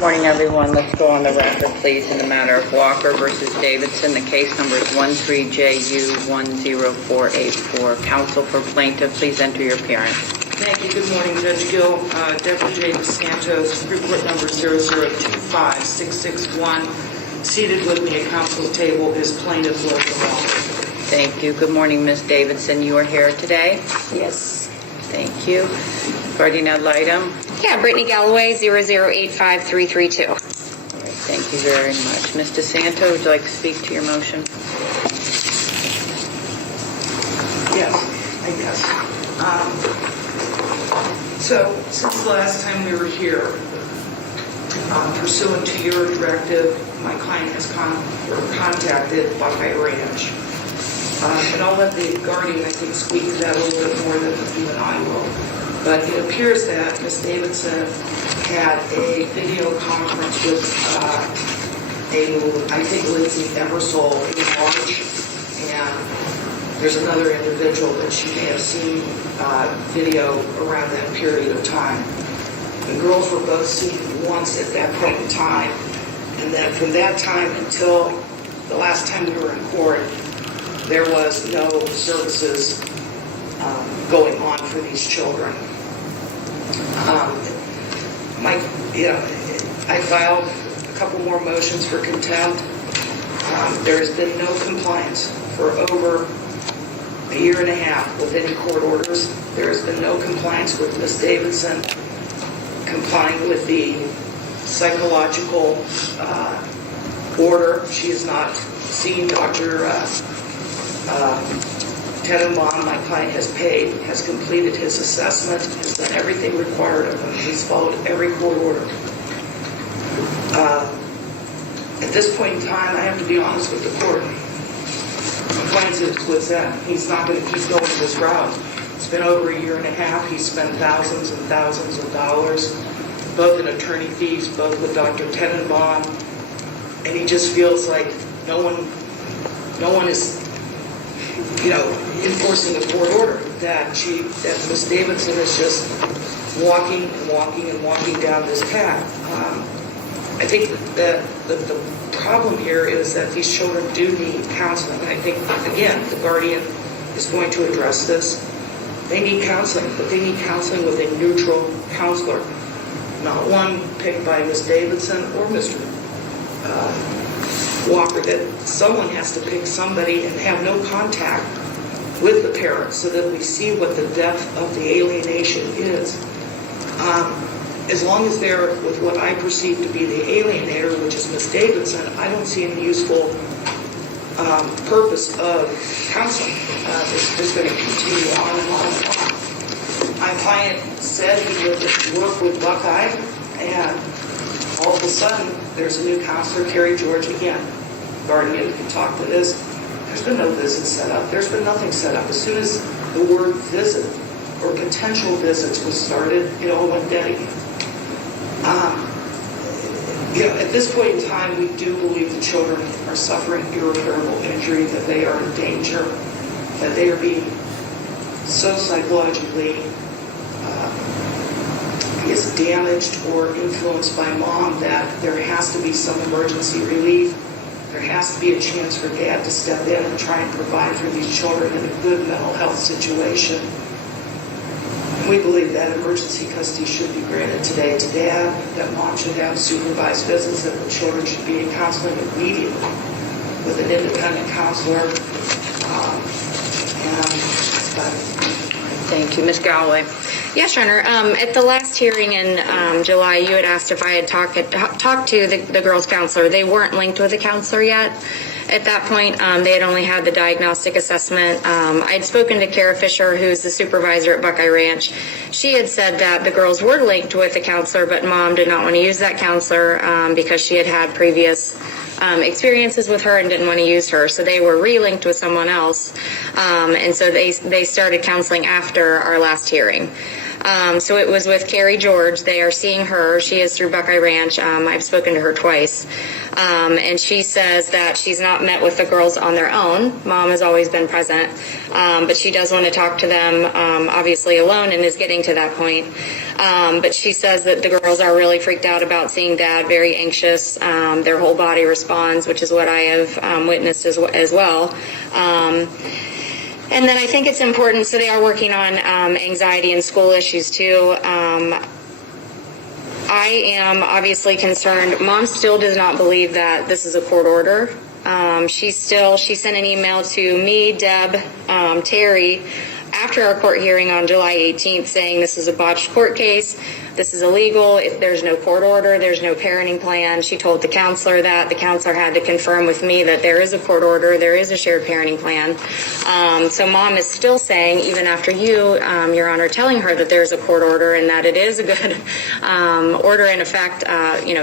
Morning, everyone. Let's go on the record, please, in the matter of Walker versus Davidson. The case number is 13JU10484. Counsel for plaintiff, please enter your appearance. Thank you. Good morning, Judge Gill. Deborah J. DeSantos, report number 0025661. Seated with me at counsel's table is plaintiff Elizabeth Gill. Thank you. Good morning, Ms. Davidson. You are here today? Yes. Thank you. Guardian ad litem. Yeah, Brittany Galloway, 0085332. All right, thank you very much. Ms. DeSanto, would you like to speak to your motion? Yes, I guess. So, since the last time we were here, pursuant to your directive, my client has contacted Buckeye Ranch. And I'll let the guardian, I think, speak to that a little bit more than even I will. But it appears that Ms. Davidson had a video conference with I think Lindsay Eversole in March, and there's another individual that she may have seen video around that period of time. The girls were both seen once at that point in time, and then from that time until the last time we were in court, there was no services going on for these children. I filed a couple more motions for contempt. There has been no compliance for over a year and a half with any court orders. There has been no compliance with Ms. Davidson complying with the psychological order. She has not seen Dr. Tenenbaum. My client has paid, has completed his assessment, has done everything required of him. He's followed every court order. At this point in time, I have to be honest with the court. My client's with them. He's not going to keep going this route. It's been over a year and a half. He's spent thousands and thousands of dollars, both in attorney fees, both with Dr. Tenenbaum, and he just feels like no one is enforcing a court order, that Ms. Davidson is just walking down this path. I think that the problem here is that these children do need counseling. I think, again, the guardian is going to address this. They need counseling, but they need counseling with a neutral counselor, not one picked by Ms. Davidson or Mr. Walker. That someone has to pick somebody and have no contact with the parents so that we see what the depth of the alienation is. As long as they're with what I perceive to be the alienator, which is Ms. Davidson, I don't see any useful purpose of counseling. It's just going to continue on and on and on. My client said he would work with Buckeye, and all of a sudden, there's a new counselor, Carrie George, again. Guardian can talk to this. There's been no visit set up. There's been nothing set up. As soon as the word visit or potential visits was started, it all went dead again. At this point in time, we do believe the children are suffering irreparable injury, that they are in danger, that they are being so psychologically damaged or influenced by mom that there has to be some emergency relief. There has to be a chance for dad to step in and try and provide for these children in a good mental health situation. And we believe that emergency custody should be granted today to dad, that mom should have supervised visits, that the children should be in counseling immediately with an independent counselor. Thank you. Ms. Galloway. Yes, Your Honor. At the last hearing in July, you had asked if I had talked to the girls' counselor. They weren't linked with a counselor yet. At that point, they had only had the diagnostic assessment. I'd spoken to Kara Fisher, who's the supervisor at Buckeye Ranch. She had said that the girls were linked with a counselor, but mom did not want to use that counselor because she had had previous experiences with her and didn't want to use her. So they were relinked with someone else. And so they started counseling after our last hearing. So it was with Carrie George. They are seeing her. She is through Buckeye Ranch. I've spoken to her twice. And she says that she's not met with the girls on their own. Mom has always been present. But she does want to talk to them, obviously alone, and is getting to that point. But she says that the girls are really freaked out about seeing Dad, very anxious. Their whole body responds, which is what I have witnessed as well. And then I think it's important, so they are working on anxiety and school issues too. I am obviously concerned. Mom still does not believe that this is a court order. She sent an email to me, Deb, Terry, after our court hearing on July 18th saying this is a botched court case. This is illegal. If there's no court order, there's no parenting plan. She told the counselor that. The counselor had to confirm with me that there is a court order, there is a shared parenting plan. So Mom is still saying, even after you, Your Honor, telling her that there's a court order and that it is a good order in effect,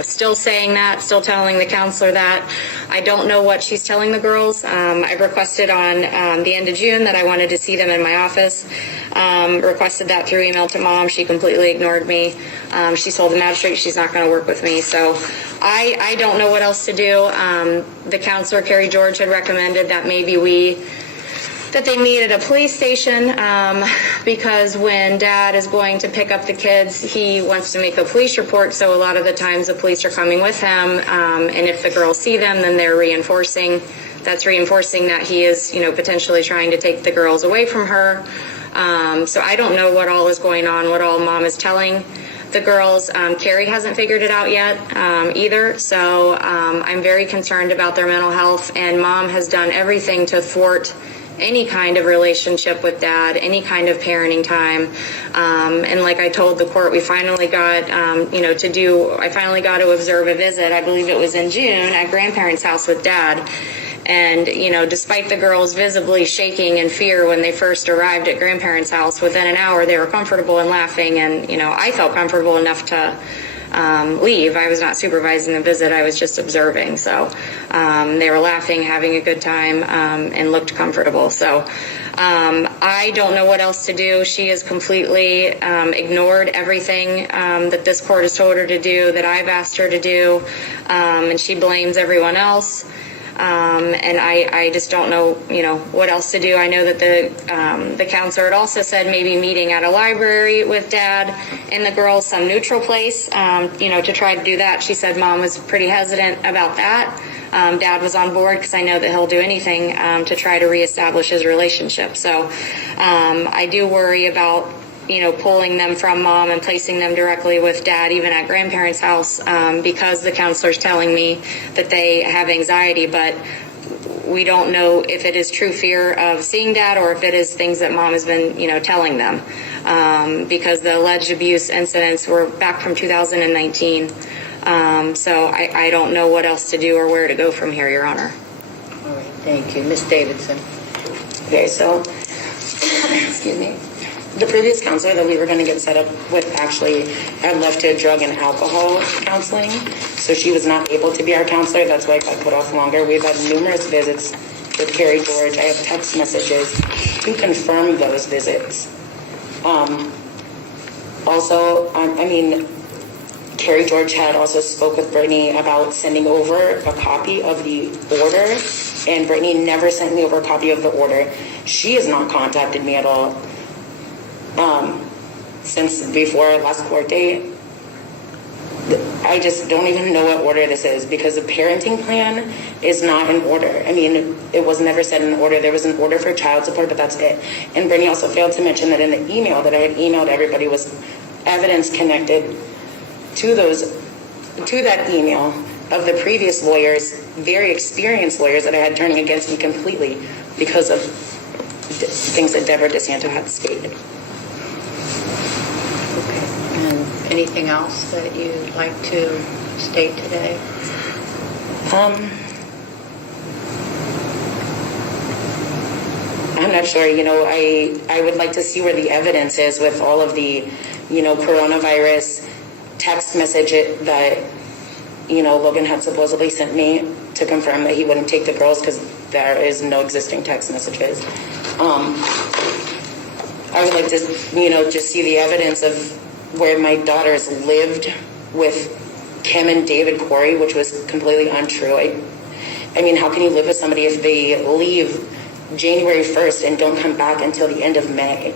still saying that, still telling the counselor that. I don't know what she's telling the girls. I've requested on the end of June that I wanted to see them in my office. Requested that through email to Mom. She completely ignored me. She told the magistrate she's not going to work with me. So I don't know what else to do. The counselor, Carrie George, had recommended that maybe that they meet at a police station because when Dad is going to pick up the kids, he wants to make a police report. So a lot of the times the police are coming with him. And if the girls see them, then they're reinforcing. That's reinforcing that he is, potentially trying to take the girls away from her. So I don't know what all is going on, what all Mom is telling the girls. Carrie hasn't figured it out yet either. So I'm very concerned about their mental health, and Mom has done everything to thwart any kind of relationship with Dad, any kind of parenting time. And like I told the court, we finally got, I finally got to observe a visit, I believe it was in June, at grandparents' house with Dad. And, despite the girls visibly shaking in fear when they first arrived at grandparents' house, within an hour they were comfortable and laughing. And, I felt comfortable enough to leave. I was not supervising the visit. I was just observing. So they were laughing, having a good time, and looked comfortable. So I don't know what else to do. She has completely ignored everything that this court has told her to do, that I've asked her to do, and she blames everyone else. And I just don't know, what else to do. I know that the counselor had also said maybe meeting at a library with Dad and the girls, some neutral place, to try to do that. She said Mom was pretty hesitant about that. Dad was on board because I know that he'll do anything to try to reestablish his relationship. So I do worry about pulling them from Mom and placing them directly with Dad, even at grandparents' house, because the counselor's telling me that they have anxiety, but we don't know if it is true fear of seeing Dad or if it is things that Mom has been, telling them, because the alleged abuse incidents were back from 2019. So I don't know what else to do or where to go from here, Your Honor. All right, thank you. Ms. Davidson. Okay, so, excuse me. The previous counselor that we were going to get set up with actually had left to drug and alcohol counseling, so she was not able to be our counselor. That's why it got put off longer. We've had numerous visits with Carrie George. I have text messages to confirm those visits. Carrie George had also spoke with Brittany about sending over a copy of the order, and Brittany never sent me over a copy of the order. She has not contacted me at all since before last court date. I just don't even know what order this is, because the parenting plan is not in order. It was never said in order. There was an order for child support, but that's it. And Brittany also failed to mention that in the email that I had emailed everybody was evidence connected to that email of the previous lawyers, very experienced lawyers that I had turning against me completely because of things that Deborah DeSanto had stated. Okay. And anything else that you'd like to state today? I'm not sure. I would like to see where the evidence is with all of the, coronavirus text message that, Logan had supposedly sent me to confirm that he wouldn't take the girls because there is no existing text messages. I would like to, just see the evidence of where my daughters lived with Kim and David Corey, which was completely untrue. I mean, how can you live with somebody if they leave January 1st and don't come back until the end of May?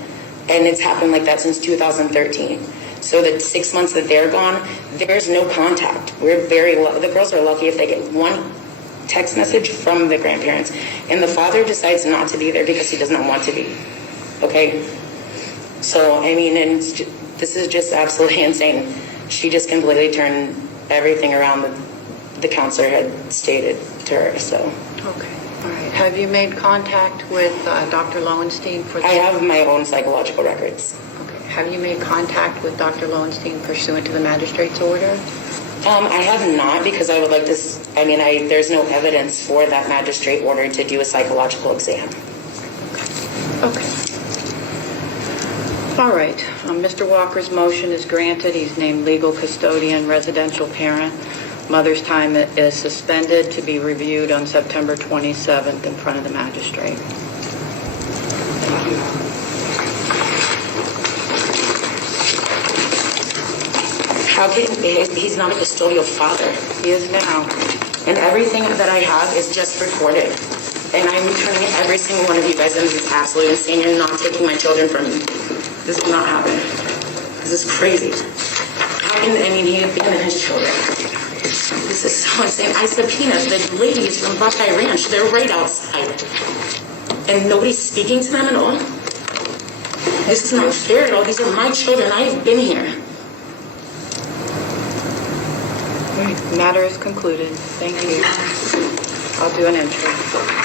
And it's happened like that since 2013. So the 6 months that they're gone, there's no contact. The girls are lucky if they get one text message from the grandparents, and the father decides not to be there because he does not want to be. Okay? So, I mean, and this is just absolutely insane. She just completely turned everything around that the counselor had stated to her, so. Okay, all right. Have you made contact with Dr. Lowenstein for I have my own psychological records. Okay. Have you made contact with Dr. Lowenstein pursuant to the magistrate's order? I have not, because I would like to, there's no evidence for that magistrate order to do a psychological exam. Okay. All right. Mr. Walker's motion is granted. He's named legal custodian, residential parent. Mother's time is suspended to be reviewed on September 27th in front of the magistrate. Thank you. How can he's not a custodial father? He is now. And everything that I have is just recorded. And I'm returning every single one of you guys, and this is absolutely insane. You're not taking my children from me. This will not happen. This is crazy. How can, he abandoned his children. This is so insane. I subpoenaed the ladies from Buckeye Ranch. They're right outside. And nobody's speaking to them at all? This is not fair at all. These are my children. I've been here. All right. Matter is concluded. Thank you. I'll do an entry.